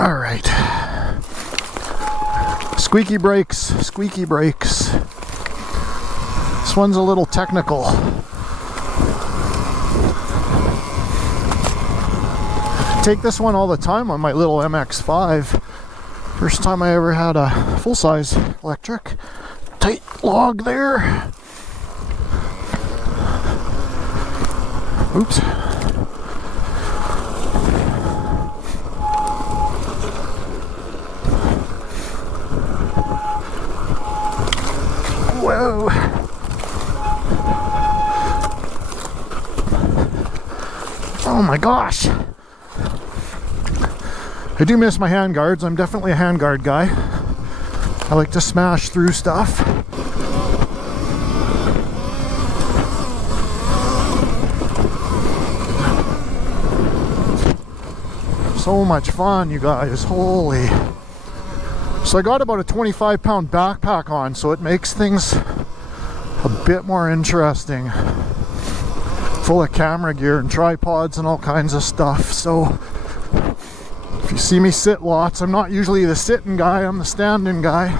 All right. Squeaky brakes, squeaky brakes. This one's a little technical. Take this one all the time on my little MX-5. First time I ever had a full-size electric. Tight log there. Oops. Whoa. Oh my gosh. I do miss my hand guards. I'm definitely a hand guard guy. I like to smash through stuff. So much fun, you guys. Holy. So I got about a 25-pound backpack on, so it makes things a bit more interesting. Full of camera gear and tripods and all kinds of stuff. So if you see me sit lots, I'm not usually the sitting guy, I'm the standing guy.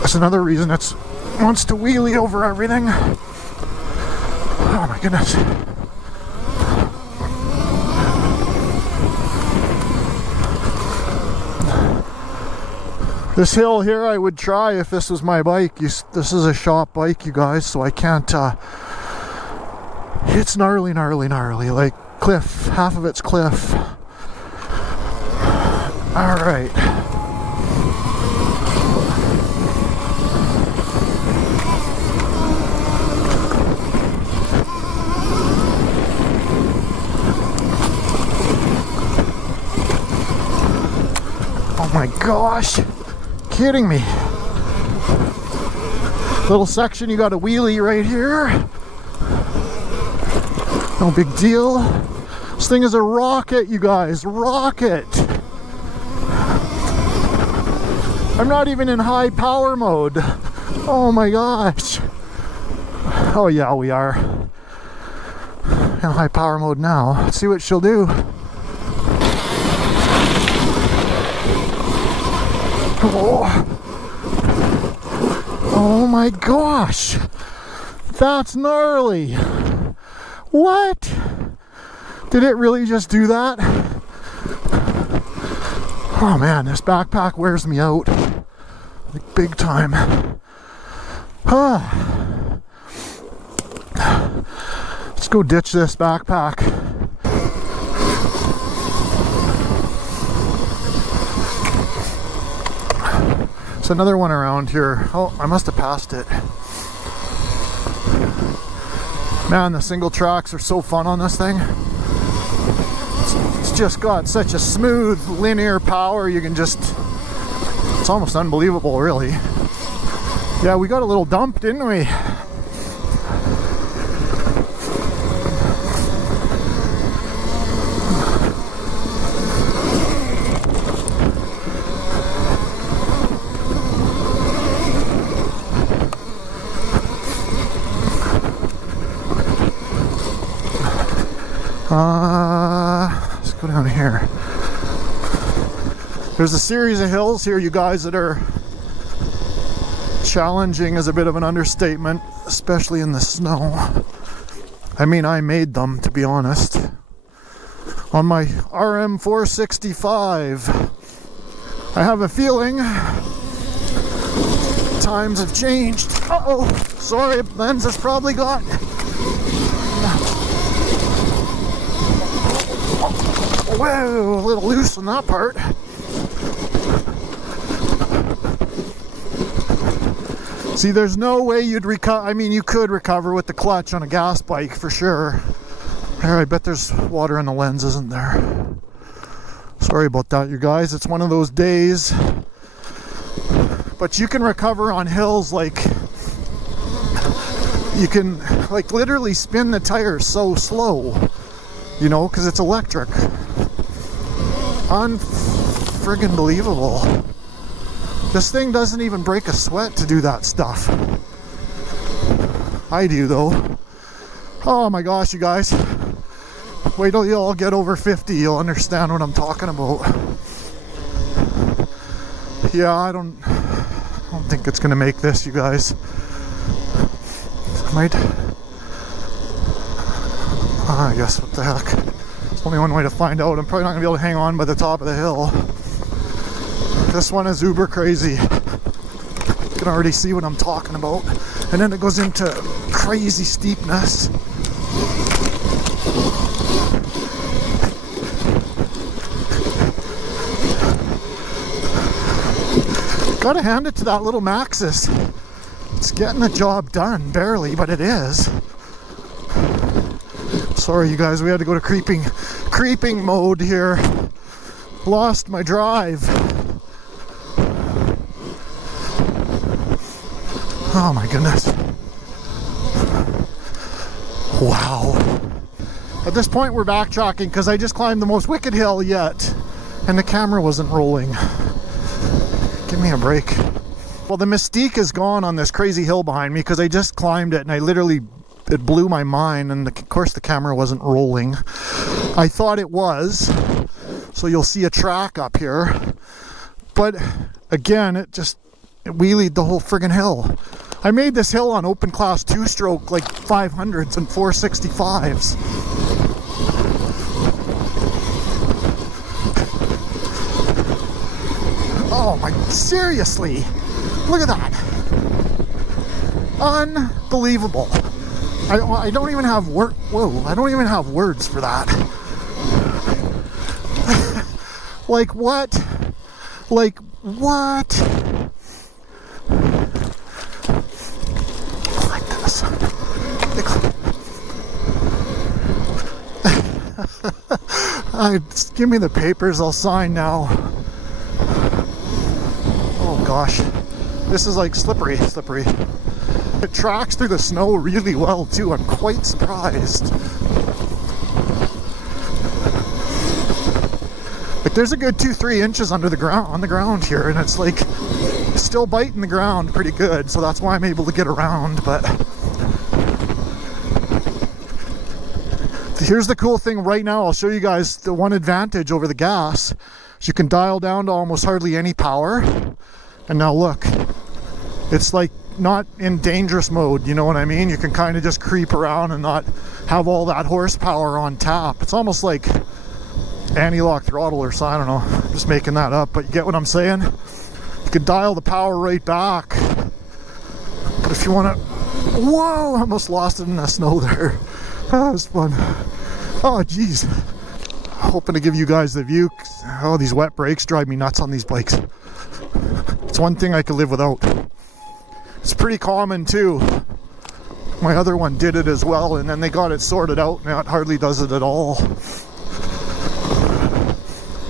That's another reason it wants to wheelie over everything. Oh my goodness. This hill here I would try if this was my bike. This is a shop bike, you guys, so I can't, it's gnarly, gnarly, gnarly, like cliff, half of it's cliff. All right. Oh my gosh. Kidding me. Little section, you got a wheelie right here. No big deal. This thing is a rocket, you guys. Rocket. I'm not even in high power mode. Oh my gosh. Oh yeah, we are in high power mode now. Let's see what she'll do. Oh my gosh, that's gnarly. What? Did it really just do that? Oh man, this backpack wears me out like big time. Let's go ditch this backpack. There's another one around here. Oh, I must have passed it. Man, the single tracks are so fun on this thing. It's just got such a smooth, linear power. You can just... It's almost unbelievable, really. Yeah, we got a little dump, didn't we? Let's go down here. There's a series of hills here, you guys, that are challenging is a bit of an understatement, especially in the snow. I mean, I made them, to be honest. On my RM465. I have a feeling times have changed. Uh-oh, sorry, lens has probably got... Whoa, a little loose on that part. See, there's no way you'd recover. I mean, you could recover with the clutch on a gas bike for sure. Here, I bet there's water in the lens, isn't there? Sorry about that, you guys. It's one of those days. But you can recover on hills like... You can, like, literally spin the tires so slow. You know, because it's electric. Unfriggin' believable. This thing doesn't even break a sweat to do that stuff. I do, though. Oh my gosh, you guys. Wait till you all get over 50, you'll understand what I'm talking about. Yeah, I don't think it's gonna make this, you guys. Might. I guess, what the heck. There's only one way to find out. I'm probably not gonna be able to hang on by the top of the hill. This one is uber crazy. You can already see what I'm talking about. And then it goes into crazy steepness. Gotta hand it to that little Maxis. It's getting the job done, barely, but it is. Sorry you guys, we had to go to creeping mode here. Lost my drive. Oh my goodness. Wow. At this point we're backtracking because I just climbed the most wicked hill yet and the camera wasn't rolling. Give me a break. Well, the mystique is gone on this crazy hill behind me because I just climbed it and it blew my mind, and of course the camera wasn't rolling. I thought it was, so you'll see a track up here, but again it wheelied the whole friggin' hill. I made this hill on open class 2-stroke like 500s and 465s. Oh my, seriously, look at that. Unbelievable. I don't even have I don't even have words for that. Like what? Like what? Like this. Give me the papers, I'll sign now. Oh gosh. This is like slippery. It tracks through the snow really well too. I'm quite surprised. Like there's a good 2-3 inches on the ground here, and it's like still biting the ground pretty good, so that's why I'm able to get around. But here's the cool thing right now. I'll show you guys the one advantage over the gas is you can dial down to almost hardly any power. And now look, it's like not in dangerous mode, you know what I mean? You can kind of just creep around and not have all that horsepower on tap. It's almost like anti-lock throttle or so, I don't know, I'm just making that up, but you get what I'm saying? You could dial the power right back. But if you want to, whoa, I almost lost it in the snow there. That was fun. Oh geez. Hoping to give you guys the view. Oh, these wet brakes drive me nuts on these bikes. It's one thing I could live without. It's pretty common too. My other one did it as well, and then they got it sorted out. Now it hardly does it at all.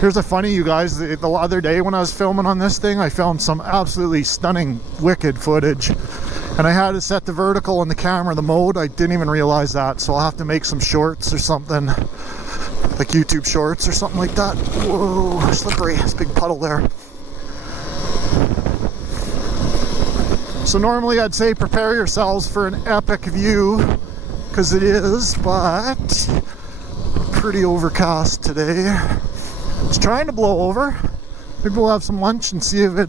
Here's a funny, you guys. The other day when I was filming on this thing, I filmed some absolutely stunning, wicked footage. And I had to set the vertical on the camera, the mode. I didn't even realize that, so I'll have to make some shorts or something. Like YouTube shorts or something like that. Whoa, slippery. It's a big puddle there. So normally I'd say prepare yourselves for an epic view, because it is, but pretty overcast today. It's trying to blow over. Maybe we'll have some lunch and see if it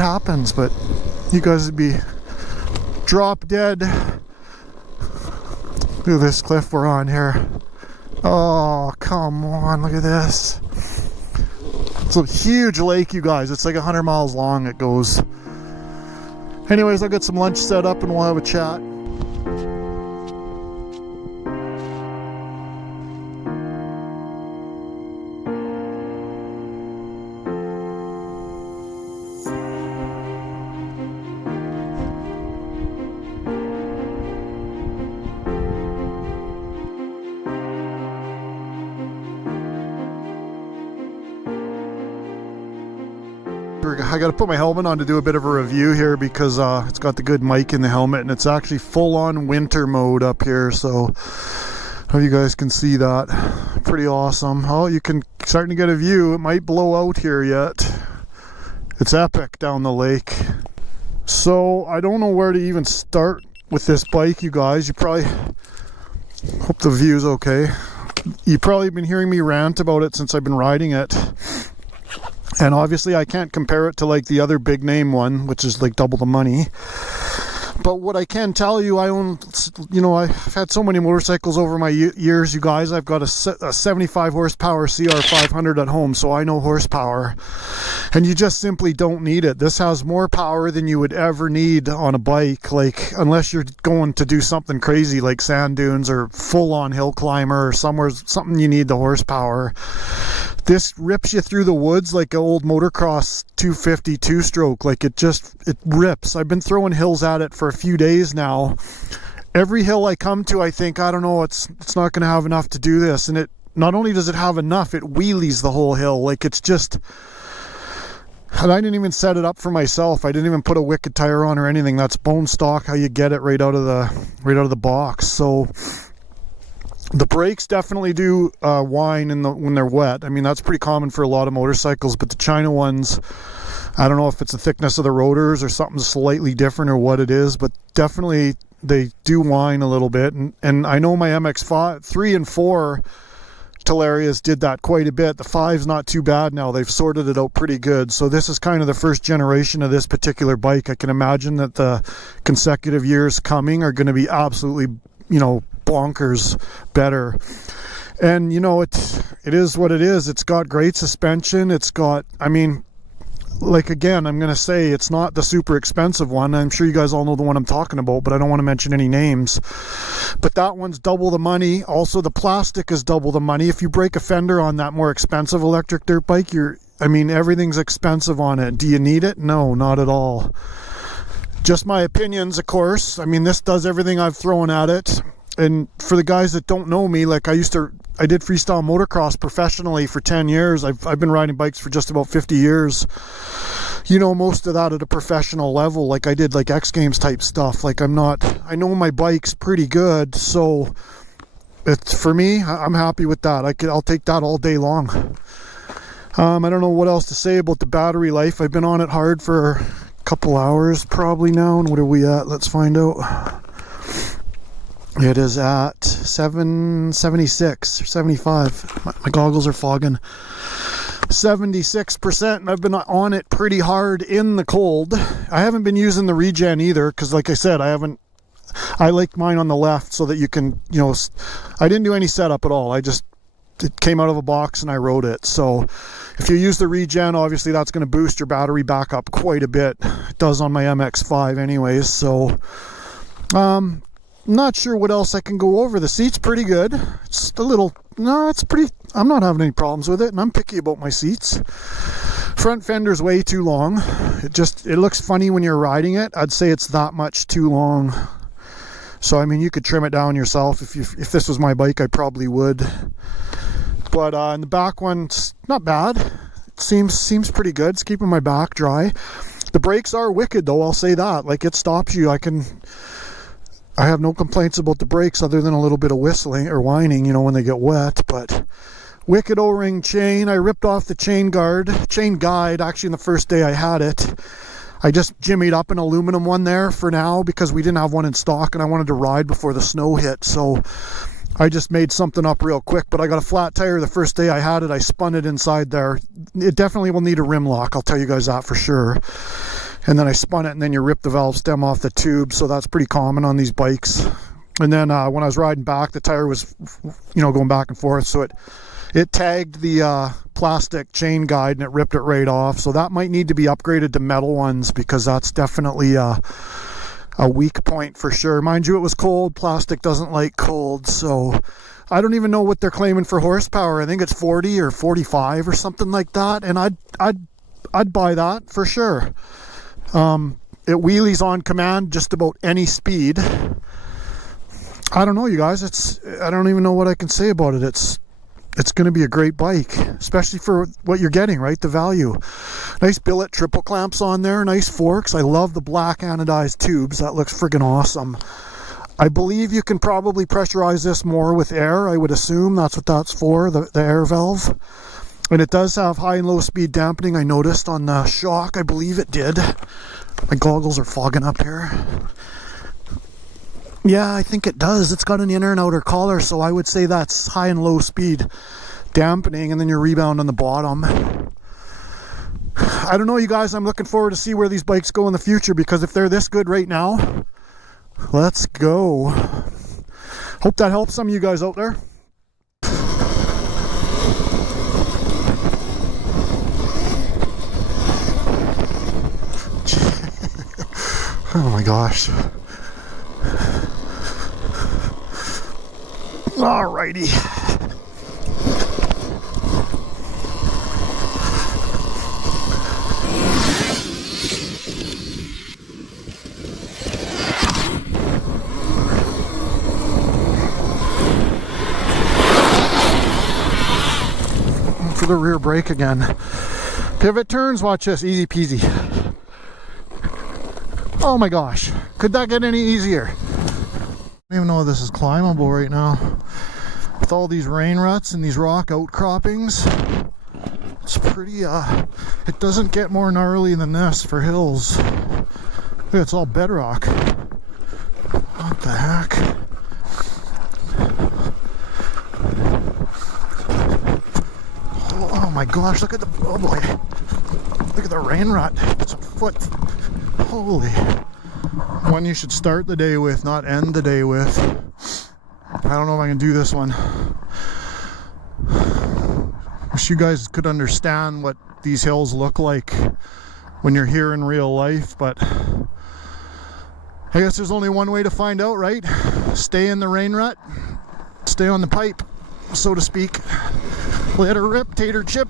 happens, but you guys would be drop dead. Look at this cliff we're on here. Oh, come on, look at this. It's a huge lake, you guys. It's like 100 miles long it goes. Anyways, I'll get some lunch set up and we'll have a chat. I got to put my helmet on to do a bit of a review here because it's got the good mic in the helmet, and it's actually full-on winter mode up here, so I hope you guys can see that. Pretty awesome. Oh, you can starting to get a view. It might blow out here yet. It's epic down the lake. So I don't know where to even start with this bike, you guys. Hope the view's okay. You've probably been hearing me rant about it since I've been riding it. And obviously I can't compare it to like the other big name one, which is like double the money. But what I can tell you, I own, you know, I've had so many motorcycles over my years, you guys. I've got a 75 horsepower CR500 at home, so I know horsepower. And you just simply don't need it. This has more power than you would ever need on a bike, like, unless you're going to do something crazy like sand dunes or full-on hill climber or something you need the horsepower. This rips you through the woods like an old motocross 250 two-stroke. Like it rips. I've been throwing hills at it for a few days now. Every hill I come to, I think, I don't know, it's not going to have enough to do this. And it not only does it have enough, it wheelies the whole hill. Like it's just, and I didn't even set it up for myself. I didn't even put a wicked tire on or anything. That's bone stock, how you get it right out of the box. So the brakes definitely do whine when they're wet. I mean, that's pretty common for a lot of motorcycles, but the China ones, I don't know if it's the thickness of the rotors or something slightly different or what it is, but definitely they do whine a little bit. And I know my MX-5, 3 and 4 Talarias did that quite a bit. The 5's not too bad now. They've sorted it out pretty good. So this is kind of the first generation of this particular bike. I can imagine that the consecutive years coming are going to be absolutely, you know, bonkers better. And you know, it is what it is. It's got great suspension. It's got, I mean, like, again, I'm gonna say it's not the super expensive one. I'm sure you guys all know the one I'm talking about, but I don't want to mention any names. But that one's double the money. Also, the plastic is double the money. If you break a fender on that more expensive electric dirt bike, I mean, everything's expensive on it. Do you need it? No, not at all. Just my opinions, of course. I mean, this does everything I've thrown at it. And for the guys that don't know me, like I did freestyle motocross professionally for 10 years. I've been riding bikes for just about 50 years. You know, most of that at a professional level. Like I did like X Games type stuff. Like I know my bike's pretty good. So it's, for me, I'm happy with that. I'll take that all day long. I don't know what else to say about the battery life. I've been on it hard for a couple hours probably now. And what are we at? Let's find out. It is at 776 or 75. My goggles are fogging. 76%, and I've been on it pretty hard in the cold. I haven't been using the regen either, because like I said, I like mine on the left so that you can, you know, I didn't do any setup at all. It came out of a box and I rode it. So if you use the regen, obviously that's going to boost your battery back up quite a bit. It does on my MX-5 anyways. So not sure what else I can go over. The seat's pretty good. It's I'm not having any problems with it, and I'm picky about my seats. Front fender's way too long. It looks funny when you're riding it. I'd say it's that much too long. So I mean, you could trim it down yourself. If this was my bike, I probably would. But in the back one, it's not bad. It seems pretty good. It's keeping my back dry. The brakes are wicked though, I'll say that. Like, it stops you. I have no complaints about the brakes other than a little bit of whistling or whining, you know, when they get wet. But wicked O-ring chain. I ripped off the chain guide actually in the first day I had it. I just jimmied up an aluminum one there for now because we didn't have one in stock and I wanted to ride before the snow hit. So I just made something up real quick, but I got a flat tire the first day I had it. I spun it inside there. It definitely will need a rim lock, I'll tell you guys that for sure. And then I spun it, and then you rip the valve stem off the tube, so that's pretty common on these bikes. And then when I was riding back, the tire was, you know, going back and forth, so it tagged the plastic chain guide and it ripped it right off. So that might need to be upgraded to metal ones, because that's definitely a weak point for sure. Mind you, it was cold. Plastic doesn't like cold, so I don't even know what they're claiming for horsepower. I think it's 40 or 45 or something like that, and I'd buy that for sure. It wheelies on command just about any speed. I don't know, you guys. I don't even know what I can say about it. It's going to be a great bike, especially for what you're getting, right? The value. Nice billet triple clamps on there, nice forks. I love the black anodized tubes. That looks friggin' awesome. I believe you can probably pressurize this more with air. I would assume that's what that's for, the air valve. And it does have high and low speed dampening. I noticed on the shock, I believe it did. My goggles are fogging up here. Yeah, I think it does. It's got an inner and outer collar, so I would say that's high and low speed dampening, and then your rebound on the bottom. I don't know, you guys. I'm looking forward to see where these bikes go in the future, because if they're this good right now, let's go. Hope that helps some of you guys out there. Oh my gosh. Alrighty. For the rear brake again. Pivot turns, watch this, easy peasy. Oh my gosh, could that get any easier? I don't even know if this is climbable right now. With all these rain ruts and these rock outcroppings, it's pretty, it doesn't get more gnarly than this for hills. Look, it's all bedrock. What the heck? Oh my gosh, look at the, oh boy. Look at the rain rut, it's a foot. Holy. One you should start the day with, not end the day with. I don't know if I can do this one. Wish you guys could understand what these hills look like when you're here in real life, but I guess there's only one way to find out, right? Stay in the rain rut, stay on the pipe, so to speak. Let her rip, tater chip.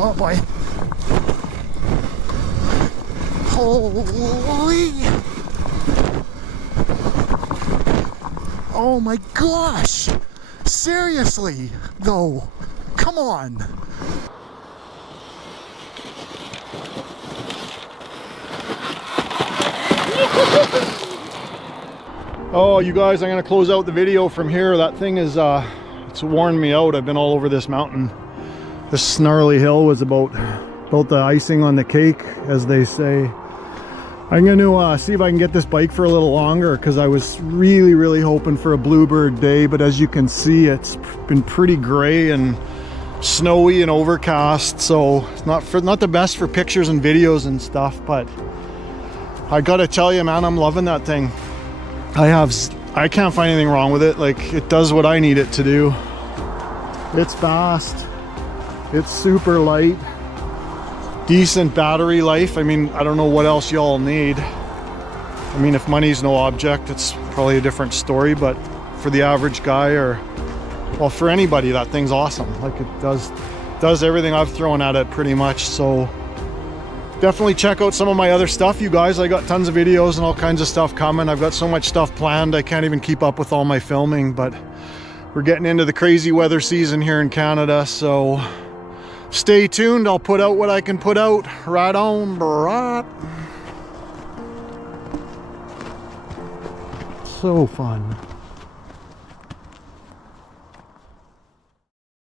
Oh boy. Holy! Oh my gosh! Seriously, though, come on! Oh, you guys, I'm gonna close out the video from here. That thing is, it's worn me out. I've been all over this mountain. This snarly hill was about the icing on the cake, as they say. I'm going to see if I can get this bike for a little longer, because I was really hoping for a bluebird day, but as you can see, it's been pretty gray and snowy and overcast, so it's not the best for pictures and videos and stuff. But I gotta tell you, man, I'm loving that thing. I can't find anything wrong with it. Like, it does what I need it to do. It's fast, it's super light, decent battery life. I mean, I don't know what else y'all need. I mean, if money's no object, it's probably a different story, but for the average guy, or well, for anybody, that thing's awesome. Like, it does everything I've thrown at it pretty much. So definitely check out some of my other stuff, you guys. I got tons of videos and all kinds of stuff coming. I've got so much stuff planned, I can't even keep up with all my filming, but we're getting into the crazy weather season here in Canada, so stay tuned. I'll put out what I can put out. Right on, brat. So fun.